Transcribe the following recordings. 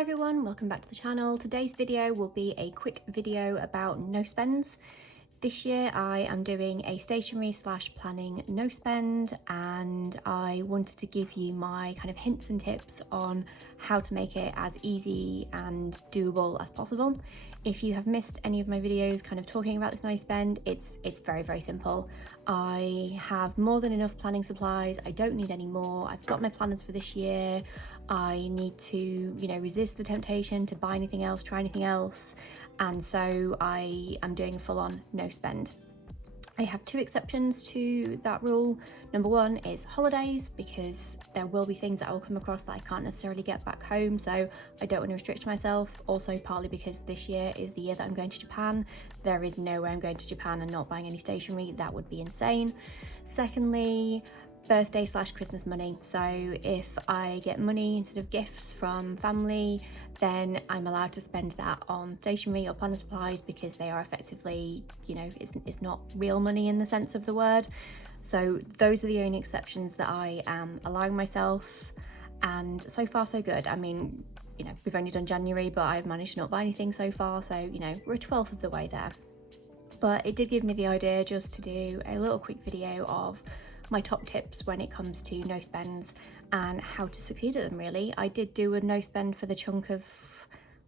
Hi everyone, welcome back to the channel. Today's video will be a quick video about no spends. This year I am doing a stationery / planning no spend, and I wanted to give you my kind of hints and tips on how to make it as easy and doable as possible. If you have missed any of my videos kind of talking about this no spend, it's very simple. I have more than enough planning supplies. I don't need any more. I've got my planners for this year. I need to, resist the temptation to buy anything else, try anything else. And so I am doing a full-on no spend. I have two exceptions to that rule. Number one is holidays, because there will be things that I will come across that I can't necessarily get back home, so I don't want to restrict myself. Also partly because this year is the year that I'm going to Japan. There is no way I'm going to Japan and not buying any stationery. That would be insane. Secondly, birthday / Christmas money. So if I get money instead of gifts from family, then I'm allowed to spend that on stationery or planner supplies, because they are effectively, it's not real money in the sense of the word. So those are the only exceptions that I am allowing myself, and so far so good. I mean, we've only done January, but I've managed to not buy anything so far, so we're a 12th of the way there. But it did give me the idea just to do a little quick video of my top tips when it comes to no spends and how to succeed at them. Really, I did do a no spend for the chunk of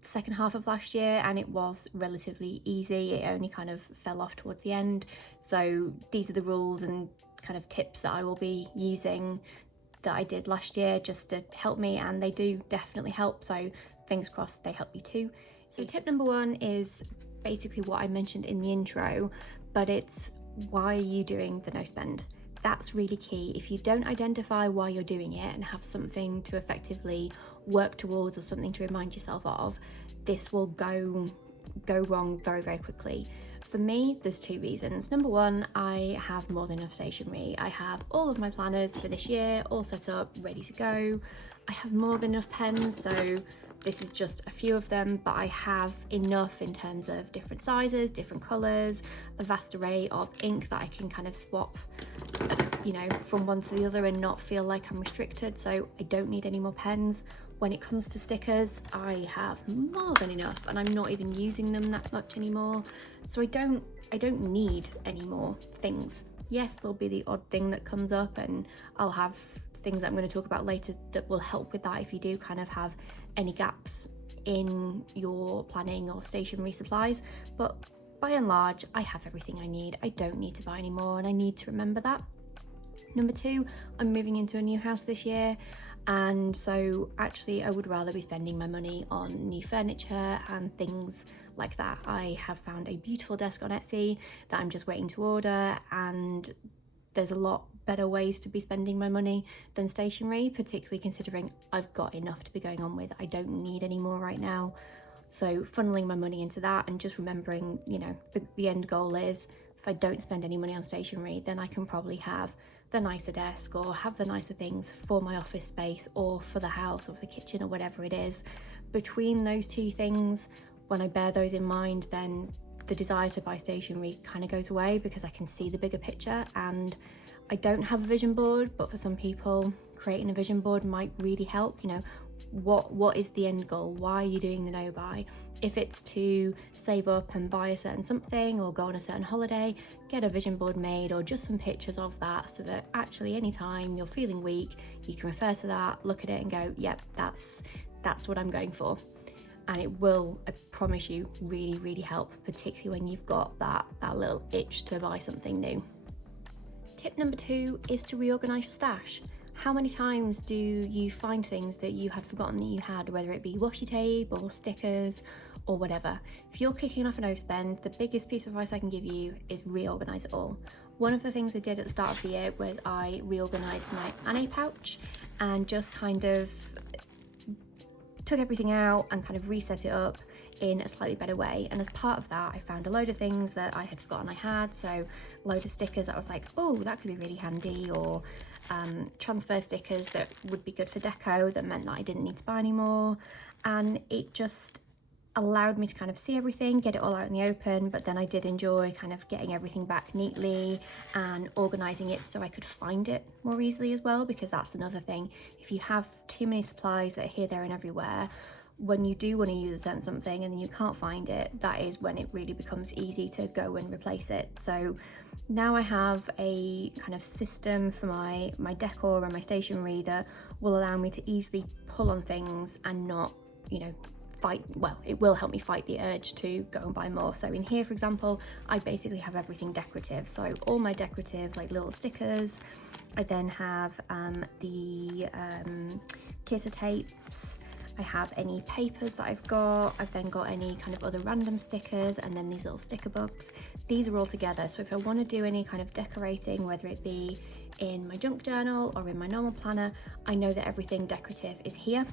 the second half of last year, and it was relatively easy. It only kind of fell off towards the end. So these are the rules and kind of tips that I will be using that I did last year just to help me, and they do definitely help, so fingers crossed they help you too. So tip number one is basically what I mentioned in the intro, but it's why are you doing the no spend? That's really key. If you don't identify why you're doing it and have something to effectively work towards or something to remind yourself of, this will go wrong very quickly. For me, there's two reasons. Number one, I have more than enough stationery. I have all of my planners for this year all set up, ready to go. I have more than enough pens, so this is just a few of them, but I have enough in terms of different sizes, different colours, a vast array of ink that I can kind of swap, from one to the other and not feel like I'm restricted. So I don't need any more pens. When it comes to stickers, I have more than enough, and I'm not even using them that much anymore. So I don't need any more things. Yes, there'll be the odd thing that comes up, and I'll have things that I'm going to talk about later that will help with that if you do kind of have any gaps in your planning or stationery supplies. But by and large, I have everything I need. I don't need to buy any more, and I need to remember that. Number two, I'm moving into a new house this year, and so actually I would rather be spending my money on new furniture and things like that. I have found a beautiful desk on Etsy that I'm just waiting to order, and there's a lot better ways to be spending my money than stationery, particularly considering I've got enough to be going on with. I don't need any more right now. So funneling my money into that and just remembering, the end goal is if I don't spend any money on stationery, then I can probably have the nicer desk or have the nicer things for my office space or for the house or for the kitchen or whatever it is. Between those two things, when I bear those in mind, then the desire to buy stationery kind of goes away, because I can see the bigger picture. And I don't have a vision board, but for some people creating a vision board might really help. What is the end goal? Why are you doing the no buy? If it's to save up and buy a certain something or go on a certain holiday, get a vision board made or just some pictures of that, so that actually anytime you're feeling weak, you can refer to that, look at it and go, yep, that's what I'm going for. And it will, I promise you, really help, particularly when you've got that little itch to buy something new. Tip number two is to reorganize your stash. How many times do you find things that you had forgotten that you had, whether it be washi tape or stickers or whatever? If you're kicking off a no spend, the biggest piece of advice I can give you is reorganize it all. One of the things I did at the start of the year was I reorganized my Anne pouch and just kind of took everything out and kind of reset it up in a slightly better way. And as part of that, I found a load of things that I had forgotten I had. So a load of stickers that I was like, oh, that could be really handy, or transfer stickers that would be good for deco that meant that I didn't need to buy anymore. And it just allowed me to kind of see everything, get it all out in the open, but then I did enjoy kind of getting everything back neatly and organising it so I could find it more easily as well, because that's another thing. If you have too many supplies that are here, there and everywhere, when you do want to use a certain something and then you can't find it, that is when it really becomes easy to go and replace it. So now I have a kind of system for my decor and my stationery that will allow me to easily pull on things and not, you know, it will help me fight the urge to go and buy more. So in here, for example, I basically have everything decorative. So all my decorative like little stickers. I then have the kitter tapes. I have any papers that I've got. I've then got any kind of other random stickers, and then these little sticker books. These are all together. So if I want to do any kind of decorating, whether it be in my junk journal or in my normal planner, I know that everything decorative is here.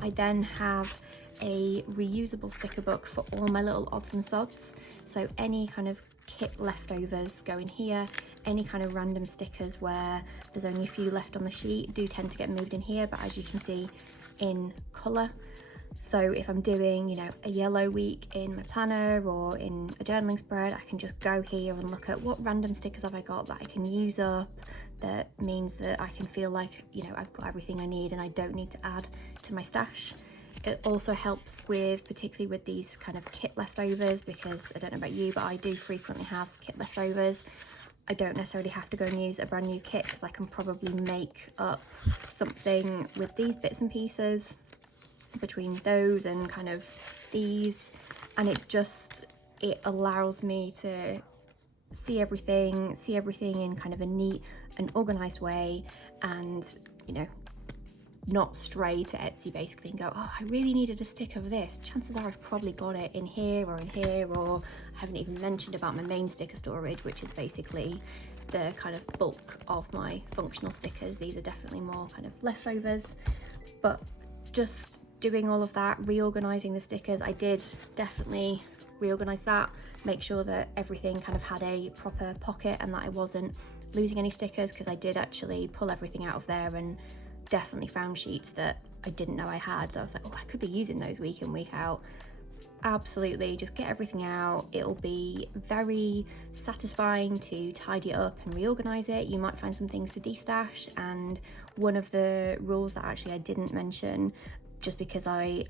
I then have a reusable sticker book for all my little odds and sods. So any kind of kit leftovers go in here. Any kind of random stickers where there's only a few left on the sheet do tend to get moved in here, but as you can see, in colour. So if I'm doing, you know, a yellow week in my planner or in a journaling spread, I can just go here and look at what random stickers have I got that I can use up. That means that I can feel like, you know, I've got everything I need and I don't need to add to my stash. It also helps with, particularly with these kind of kit leftovers, because I don't know about you, but I do frequently have kit leftovers. I don't necessarily have to go and use a brand new kit because I can probably make up something with these bits and pieces between those and kind of these, and it allows me to see everything in kind of a neat and organized way, and, you know, not stray to Etsy basically and go, oh, I really needed a stick of this. Chances are I've probably got it in here, or I haven't even mentioned about my main sticker storage, which is basically the kind of bulk of my functional stickers. These are definitely more kind of leftovers, but just doing all of that, reorganizing the stickers, I did definitely reorganize that, make sure that everything kind of had a proper pocket and that I wasn't losing any stickers, because I did actually pull everything out of there and definitely found sheets that I didn't know I had. So I was like, oh, I could be using those week in, week out. Absolutely, just get everything out. It'll be very satisfying to tidy it up and reorganize it. You might find some things to destash, and one of the rules that actually I didn't mention, just because I've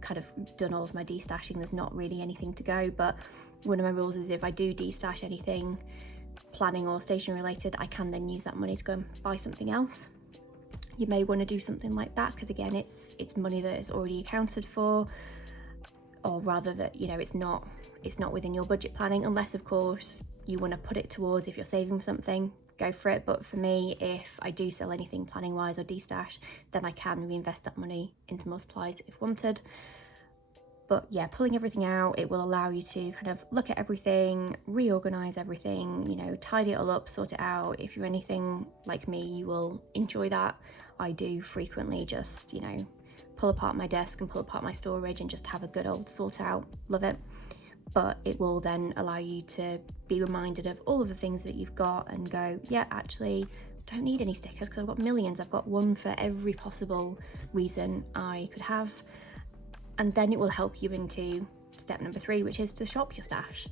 kind of done all of my destashing, there's not really anything to go, but one of my rules is if I do destash anything planning or stationery related, I can then use that money to go and buy something else. You may want to do something like that, because again, it's money that is already accounted for, or rather that, you know, it's not within your budget planning, unless of course you want to put it towards, if you're saving something, go for it. But for me, if I do sell anything planning wise or destash, then I can reinvest that money into more supplies if wanted. But yeah, pulling everything out, it will allow you to kind of look at everything, reorganize everything, you know, tidy it all up, sort it out. If you're anything like me, you will enjoy that. I do frequently just, you know, pull apart my desk and pull apart my storage and just have a good old sort out. Love it. But it will then allow you to be reminded of all of the things that you've got and go, yeah, actually don't need any stickers because I've got millions. I've got one for every possible reason I could have. And then it will help you into step number 3, which is to shop your stash.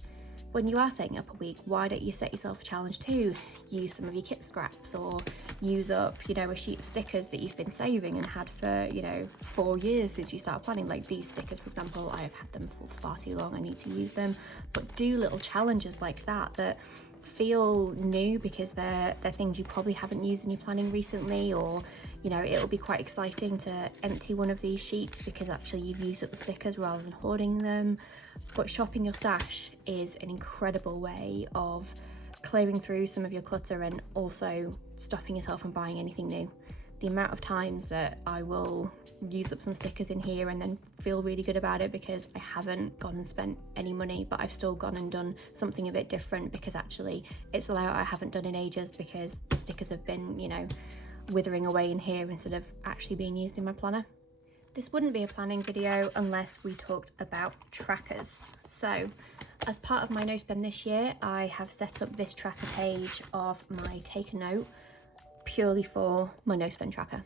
When you are setting up a week, why don't you set yourself a challenge to use some of your kit scraps, or use up, you know, a sheet of stickers that you've been saving and had for, you know, 4 years since you started planning. Like these stickers, for example, I have had them for far too long, I need to use them. But do little challenges like that feel new, because they're things you probably haven't used in your planning recently, or, you know, it'll be quite exciting to empty one of these sheets because actually you've used up the stickers rather than hoarding them. But shopping your stash is an incredible way of clearing through some of your clutter and also stopping yourself from buying anything new. The amount of times that I will use up some stickers in here and then feel really good about it because I haven't gone and spent any money, but I've still gone and done something a bit different because actually it's a layout I haven't done in ages because the stickers have been, you know, withering away in here instead of actually being used in my planner. This wouldn't be a planning video unless we talked about trackers. So as part of my no spend this year, I have set up this tracker page of my take a note purely for my no spend tracker.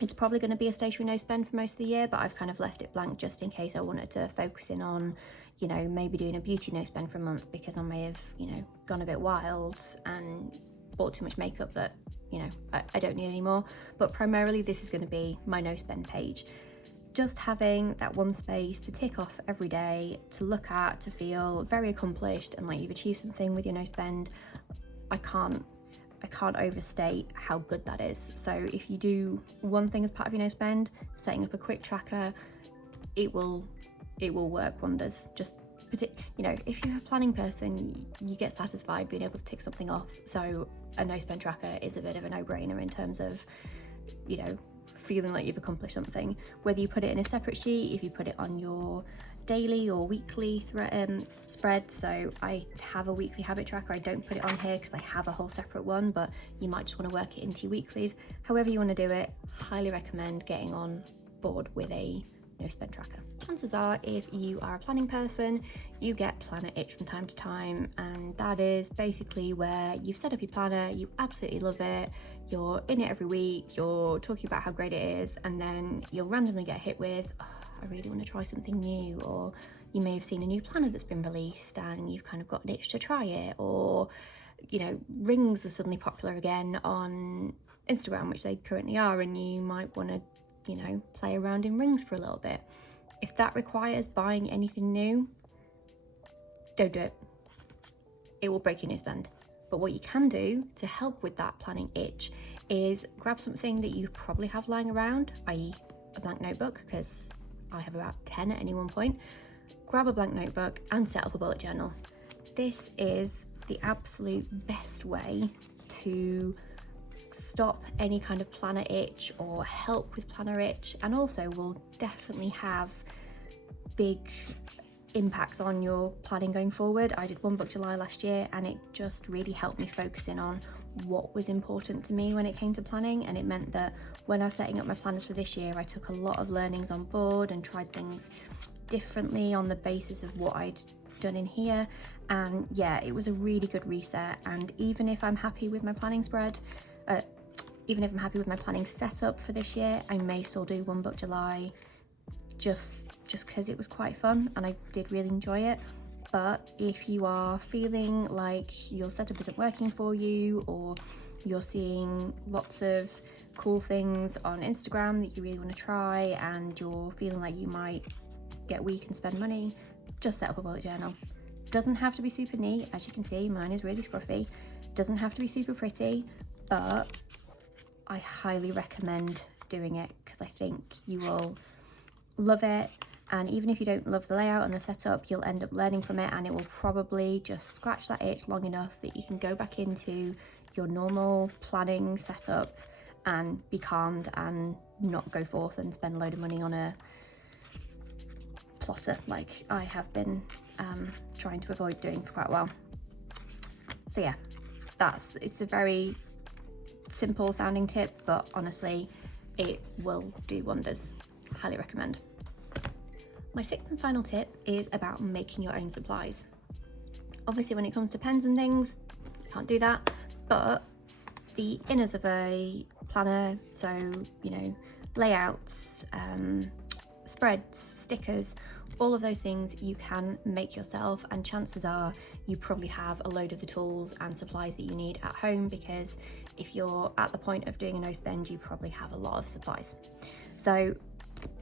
It's probably going to be a stationary no spend for most of the year, but I've kind of left it blank just in case I wanted to focus in on, you know, maybe doing a beauty no spend for a month because I may have, you know, gone a bit wild and bought too much makeup that, you know, I don't need anymore. But primarily this is going to be my no spend page. just having that one space to tick off every day, to look at, to feel very accomplished and like you've achieved something with your no spend, I can't overstate how good that is. So if you do one thing as part of your no spend, setting up a quick tracker, it will work wonders. Just you know, if you're a planning person, you get satisfied being able to tick something off. So a no spend tracker is a bit of a no-brainer in terms of, you know, feeling like you've accomplished something. Whether you put it in a separate sheet, if you put it on your daily or weekly spread. So I have a weekly habit tracker. I don't put it on here because I have a whole separate one, but you might just want to work it into your weeklies. However you want to do it, highly recommend getting on board with a no spend tracker. Chances are, if you are a planning person, you get planner itch from time to time, and that is basically where you've set up your planner, you absolutely love it, you're in it every week, you're talking about how great it is, and then you'll randomly get hit with, oh, I really want to try something new, or you may have seen a new planner that's been released and you've kind of got an itch to try it, or, you know, rings are suddenly popular again on Instagram, which they currently are, and you might want to, you know, play around in rings for a little bit. If that requires buying anything new, don't do it. It will break your no spend. But what you can do to help with that planning itch is grab something that you probably have lying around, i.e. a blank notebook, because I have about 10 at any one point. Grab a blank notebook and set up a bullet journal. This is the absolute best way to stop any kind of planner itch or help with planner itch, and also will definitely have big impacts on your planning going forward. I did One Book July last year and it just really helped me focus in on what was important to me when it came to planning, and it meant that when I was setting up my planners for this year, I took a lot of learnings on board and tried things differently on the basis of what I'd done in here. And yeah, it was a really good reset. And even if I'm happy with my planning spread, even if I'm happy with my planning setup for this year, I may still do One Book July just because it was quite fun and I did really enjoy it. But if you are feeling like your setup isn't working for you, or you're seeing lots of cool things on Instagram that you really want to try and you're feeling like you might get weak and spend money, just set up a bullet journal. Doesn't have to be super neat. As you can see, mine is really scruffy. Doesn't have to be super pretty, but I highly recommend doing it because I think you will love it. And even if you don't love the layout and the setup, you'll end up learning from it, and it will probably just scratch that itch long enough that you can go back into your normal planning setup and be calmed and not go forth and spend a load of money on a plotter like I have been trying to avoid doing for quite a while. So yeah, it's a very simple sounding tip, but honestly it will do wonders. Highly recommend. My sixth and final tip is about making your own supplies. Obviously when it comes to pens and things, you can't do that, but the inners of a planner, so you know, layouts, spreads, stickers, all of those things you can make yourself, and chances are you probably have a load of the tools and supplies that you need at home, because if you're at the point of doing a no spend, you probably have a lot of supplies. So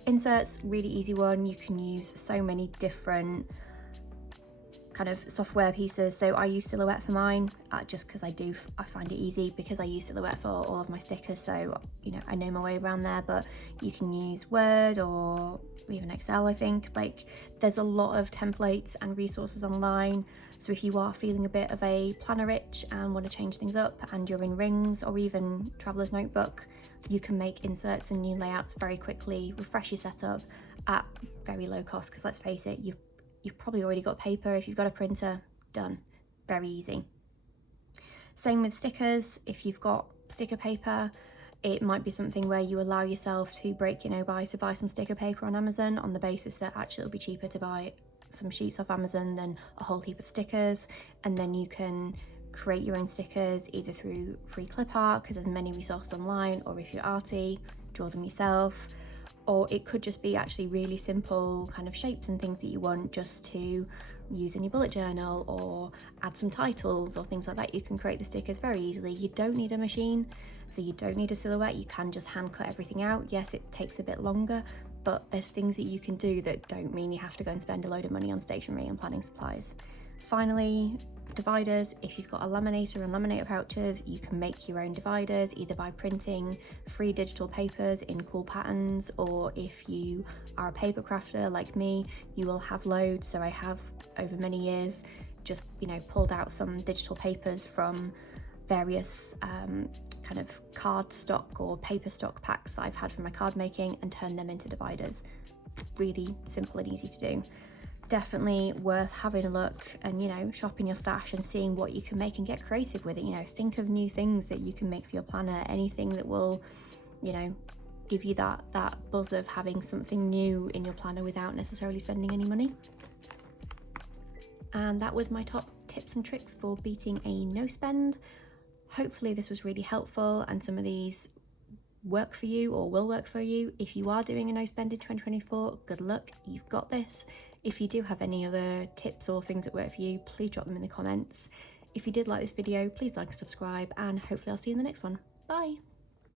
inserts, really easy one. You can use so many different kind of software pieces. So I use Silhouette for mine, just because I find it easy, because I use Silhouette for all of my stickers, so you know, I know my way around there. But you can use Word or even Excel. I think like there's a lot of templates and resources online, so if you are feeling a bit of a planner itch and want to change things up and you're in Rings or even Traveler's Notebook, you can make inserts and new layouts very quickly, refresh your setup at very low cost, because let's face it, you've probably already got paper. If you've got a printer, done. Very easy. Same with stickers. If you've got sticker paper, it might be something where you allow yourself to break your no-buy to buy some sticker paper on Amazon, on the basis that actually it'll be cheaper to buy some sheets off Amazon than a whole heap of stickers. And then you can create your own stickers either through free clip art, because there's many resources online, or if you're arty, draw them yourself. Or it could just be actually really simple kind of shapes and things that you want just to use in your bullet journal, or add some titles or things like that. You can create the stickers very easily. You don't need a machine, so you don't need a Silhouette. You can just hand cut everything out. Yes, it takes a bit longer, but there's things that you can do that don't mean you have to go and spend a load of money on stationery and planning supplies. Finally, dividers. If you've got a laminator and laminator pouches, you can make your own dividers either by printing free digital papers in cool patterns, or if you are a paper crafter like me, you will have loads. So I have, over many years, just pulled out some digital papers from various kind of card stock or paper stock packs that I've had from my card making and turned them into dividers. Really simple and easy to do. Definitely worth having a look and shopping your stash and seeing what you can make and get creative with it. Think of new things that you can make for your planner, anything that will give you that buzz of having something new in your planner without necessarily spending any money. And that was my top tips and tricks for beating a no spend. Hopefully this was really helpful and some of these work for you or will work for you. If you are doing a no spend in 2024, good luck, you've got this. If you do have any other tips or things that work for you, please drop them in the comments. If you did like this video, please like and subscribe, and hopefully I'll see you in the next one. Bye!